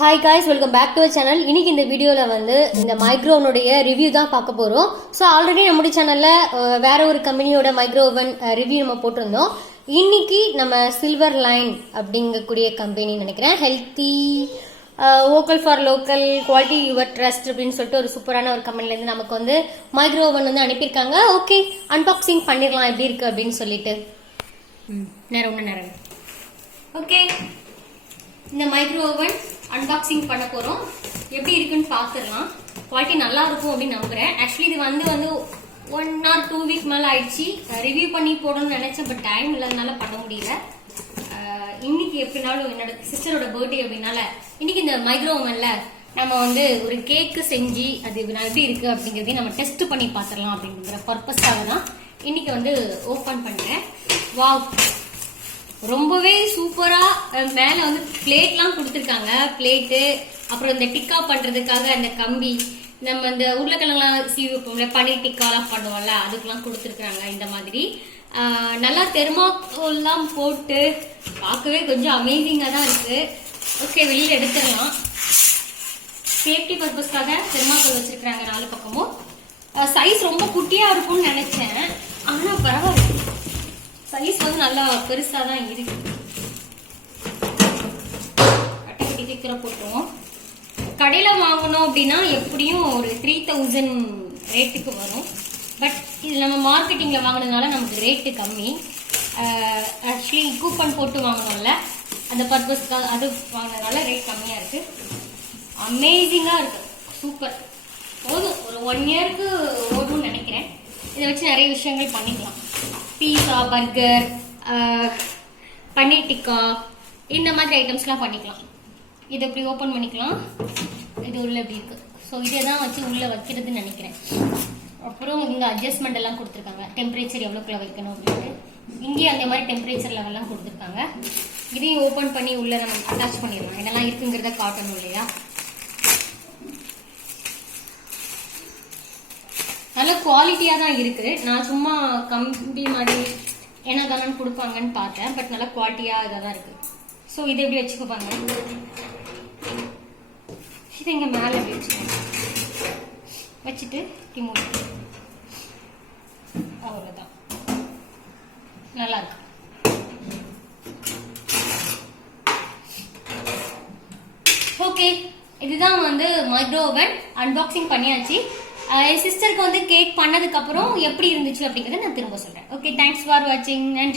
Hi guys, welcome back to our channel. இன்னைக்கு இந்த வீடியோல வந்து இந்த மைக்ரோவனுடைய ரிவ்யூ தான் பார்க்க போறோம். ஸோ ஆல்ரெடி நம்முடைய சேனல்ல வேற ஒரு கம்பெனியோட மைக்ரோவன் ரிவ்யூ நம்ம போட்டிருந்தோம். இன்னைக்கு நம்ம சில்வர் லைன் அப்படிங்கக்கூடிய கம்பெனி நினைக்கிறேன், healthy vocal for local quality your trust அப்படின்னு சொல்லிட்டு ஒரு சூப்பரான ஒரு கம்பெனிலேருந்து நமக்கு வந்து மைக்ரோவன் வந்து அனுப்பியிருக்காங்க. ஓகே, அன்பாக்சிங் பண்ணிடலாம் எப்படி இருக்கு அப்படின்னு சொல்லிட்டு. நேரம் ஓகே, இந்த மைக்ரோவன் அன்பாக்சிங் பண்ண போறோம். எப்படி இருக்குன்னு பாத்துடலாம். குவாலிட்டி நல்லா இருக்கும் அப்படின்னு நம்புறேன். ஆக்சுவலி இது வந்து 1 or 2 வீக் மேல ஆயிடுச்சு. ரிவ்யூ பண்ணி போடணும்னு நினைச்சேன், பட் டைம் இல்லாதனால பண்ண முடியல. இன்னைக்கு எப்படினாலும் என்னோட சிஸ்டரோட பர்த்டே அப்படின்னால இன்னைக்கு இந்த மைக்ரோவன்ல நம்ம வந்து ஒரு கேக்கு செஞ்சு அது எப்படி இருக்கு அப்படிங்கறதையும் நம்ம டெஸ்ட் பண்ணி பாத்திரலாம் அப்படிங்கிற பர்பஸ்க்காக தான் இன்னைக்கு வந்து ஓபன் பண்றேன். வாவ், ரொம்பவே சூப்பரா மேல வந்து பிளேட்லாம் கொடுத்துருக்காங்க. பிளேட்டு, அப்புறம் இந்த டிக்கா பண்றதுக்காக அந்த கம்பி, நம்ம இந்த உருளைக்கிழங்குலாம் சீவி வைப்போம்ல, பனீர் டிக்காலாம் பண்ணுவோம்ல, அதுக்கெல்லாம் கொடுத்துருக்காங்க. இந்த மாதிரி நல்லா தெர்மாக்கோல்லாம் போட்டு பார்க்கவே கொஞ்சம் அமேசிங்கா தான் இருக்கு. ஓகே, வெளியில எடுத்துடலாம். சேஃப்டி பர்பஸ்க்காக தெர்மாக்கோல் வச்சிருக்காங்க 4 பக்கமும். சைஸ் ரொம்ப குட்டியா இருக்கும்னு நினைச்சேன், ஆனா பரவாயில்ல, சைஸ் வந்து நல்லா பெருசா தான் இருக்கு. கட்டி சீக்கிரம் போட்டுருவோம். கடையில வாங்கணும் அப்படின்னா எப்படியும் ஒரு 3000 ரேட்டுக்கு வரும். பட் இது நம்ம மார்க்கெட்டிங்ல வாங்கினதுனால நமக்கு ரேட்டு கம்மி. ஆக்சுவலி கூப்பன் போட்டு வாங்கணும்ல, அந்த பர்பஸ்க்காக அது வாங்கினதுனால ரேட் கம்மியா இருக்கு. அமேசிங்கா இருக்கு, சூப்பர். போதும், ஒரு 1 இயருக்கு ஓடும்னு நினைக்கிறேன். இதை வச்சு நிறைய விஷயங்கள் பண்ணிக்கலாம். பீஸா, பர்கர், பன்னீர் டிக்கா, இந்த மாதிரி ஐட்டம்ஸ்லாம் பண்ணிக்கலாம். இதை இப்படி ஓப்பன் பண்ணிக்கலாம். இது உள்ள எப்படி இருக்கு. ஸோ இதை தான் வச்சு உள்ள வைக்கிறதுன்னு நினைக்கிறேன். அப்புறம் இங்கே அட்ஜஸ்ட்மெண்ட் எல்லாம் கொடுத்துருக்காங்க, டெம்பரேச்சர் எவ்வளோக்குள்ள வைக்கணும் அப்படின்ட்டு. இங்கேயும் அந்த மாதிரி டெம்பரேச்சர் லெவல்லாம் கொடுத்துருக்காங்க. இதையும் ஓப்பன் பண்ணி உள்ள நம்ம அட்டாச் பண்ணிடலாம். என்னெல்லாம் இருக்குங்கிறத காட்டணும் இல்லையா. நல்ல குவாலிட்டியா தான் இருக்கு. நான் சும்மா கம்பி மாதிரி என்ன தானே கொடுப்பாங்கன்னு பார்த்தேன், பட் நல்ல குவாலிட்டியா இதாக தான் இருக்கு. ஸோ இதை எப்படி வச்சுக்கோப்பாங்க, இதை இங்க மேல எப்படி வச்சுட்டு மூடி, அவ்வளவுதான். நல்லா இருக்கு. ஓகே, இதுதான் வந்து மைக்ரோவன் அன்பாக்சிங் பண்ணியாச்சு. என் சிஸ்டருக்கு வந்து கேக் பண்ணதுக்கு அப்புறம் எப்படி இருந்துச்சு அப்படிங்கறத நான் திரும்ப சொல்றேன். ஓகே, தேங்க்ஸ் ஃபார் வாட்சிங். நன்றி.